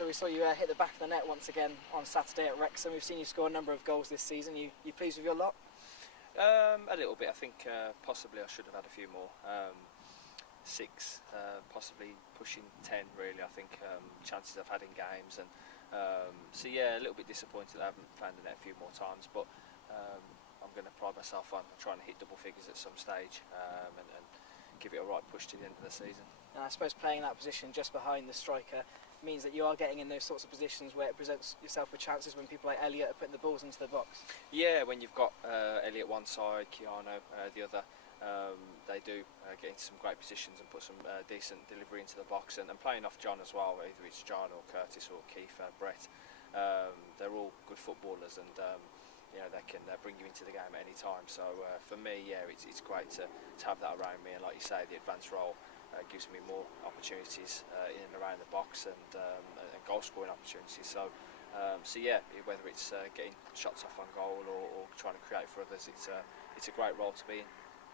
So we saw you hit the back of the net once again on Saturday at Wrexham. We've seen you score a number of goals this season. You pleased with your lot? A little bit. I think possibly I should have had a few more. 6, possibly pushing 10 really. I think chances I've had in games, and so yeah, a little bit disappointed I haven't found the net a few more times, but I'm going to pride myself on trying to hit double figures at some stage and give it a right push to the end of the season. And I suppose playing that position just behind the striker means that you are getting in those sorts of positions where it presents yourself with chances when people like Elliot are putting the balls into the box. Yeah, when you've got Elliot one side, Keanu the other, they do get into some great positions and put some decent delivery into the box, and playing off John as well, either it's John or Curtis or Keith, Brett. They're all good footballers, and they can bring you into the game at any time. So for me, yeah, it's great to have that around me, and like you say, the advanced role gives me more opportunities in and around the box, and goal scoring opportunities. So yeah, whether it's getting shots off on goal or trying to create for others, it's a great role to be in.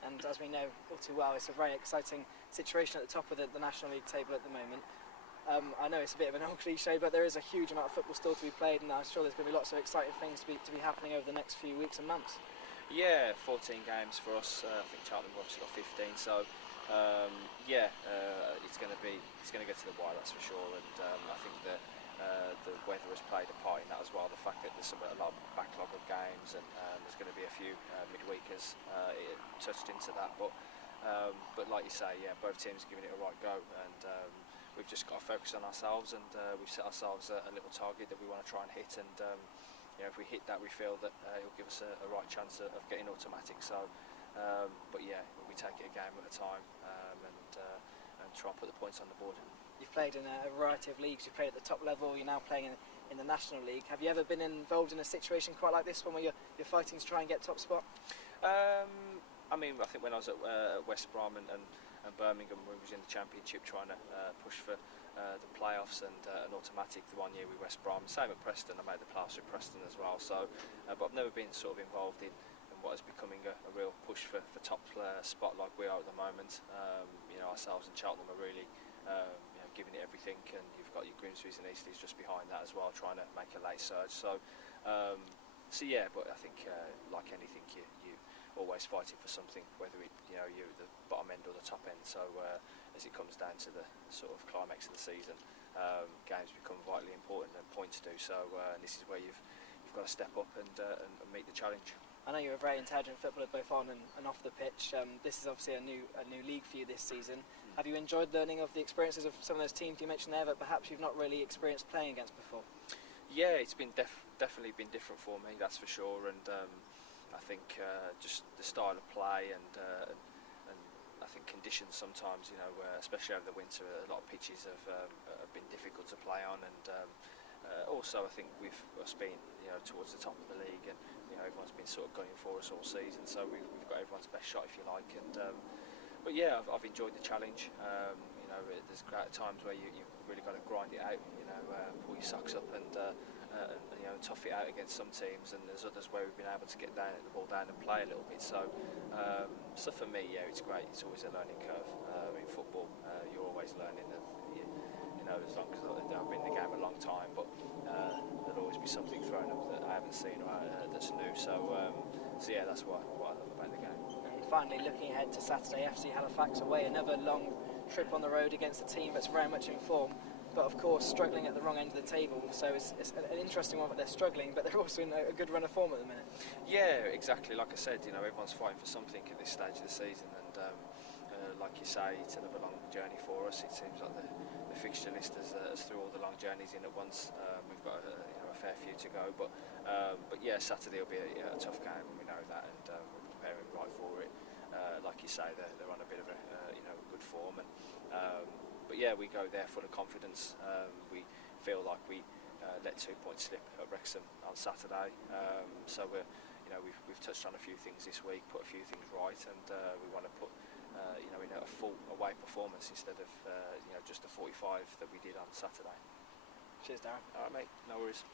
And as we know all too well, it's a very exciting situation at the top of the National League table at the moment. I know it's a bit of an old cliche, but there is a huge amount of football still to be played, and I'm sure there's going to be lots of exciting things to be happening over the next few weeks and months. Yeah, 14 games for us. I think Cheltenham have obviously got 15, so it's going to get to the wire, that's for sure. And I think that the weather has played a part in that as well. The fact that there's a lot of backlog of games, and there's going to be a few midweekers touched into that. But like you say, yeah, both teams are giving it a right go, and we've just got to focus on ourselves, and we've set ourselves a little target that we want to try and hit, and if we hit that, we feel that it'll give us a right chance of getting automatic. So, but yeah, we take it a game at a time, and try and put the points on the board. You've played in a variety of leagues. You've played at the top level. You're now playing in the National League. Have you ever been involved in a situation quite like this one, where you're fighting to try and get top spot? I mean, I think when I was at West Brom and Birmingham, we was in the Championship trying to push for the playoffs and an automatic the one year with West Brom. Same at Preston. I made the playoffs with Preston as well. So, but I've never been sort of involved in what is becoming a real push for top spot like we are at the moment. Ourselves and Cheltenham are really giving it everything, and you've got your Grimsby's and Eastleys just behind that as well, trying to make a late surge. So yeah, but I think like anything, you always fighting for something, whether you're the bottom end or the top end. So as it comes down to the sort of climax of the season, games become vitally important, and points do. So and this is where you've got to step up and meet the challenge. I know you're a very intelligent footballer both on and off the pitch. This is obviously a new league for you this season. Have you enjoyed learning of the experiences of some of those teams you mentioned there that perhaps you've not really experienced playing against before? Yeah, it's been definitely been different for me, that's for sure. And I think just the style of play and I think conditions sometimes, especially over the winter, a lot of pitches have been difficult to play on, and also I think with us being towards the top of the league, and everyone's been sort of going for us all season, so we've got everyone's best shot, if you like. And but yeah, I've enjoyed the challenge. There's times where you've really got to grind it out, pull your socks up and tough it out against some teams, and there's others where we've been able to get the ball down and play a little bit. So for me, yeah, it's great. It's always a learning curve in football. You're always learning. As long as I've been in the game a long time, but there'll always be something thrown up that I haven't seen or that's new. So yeah, that's what I love about the game. And finally, looking ahead to Saturday, FC Halifax away, another long trip on the road against a team that's very much in form, but of course struggling at the wrong end of the table. So it's an interesting one that they're struggling, but they're also in a good run of form at the minute. Yeah, exactly. Like I said, everyone's fighting for something at this stage of the season, and like you say, it's another long journey for us. It seems like the fixture list has threw all the long journeys in at once. We've got a fair few to go, but yeah, Saturday will be a tough game, and we know that, and we're preparing right for it. Like you say, they're on a bit of a good form, and but yeah, we go there full of confidence. We feel like we let 2 points slip at Wrexham on Saturday, so we've touched on a few things this week, put a few things right, and we want to put in a full away performance instead of just the 45 that we did on Saturday. Cheers, Darren. All right, mate. No worries.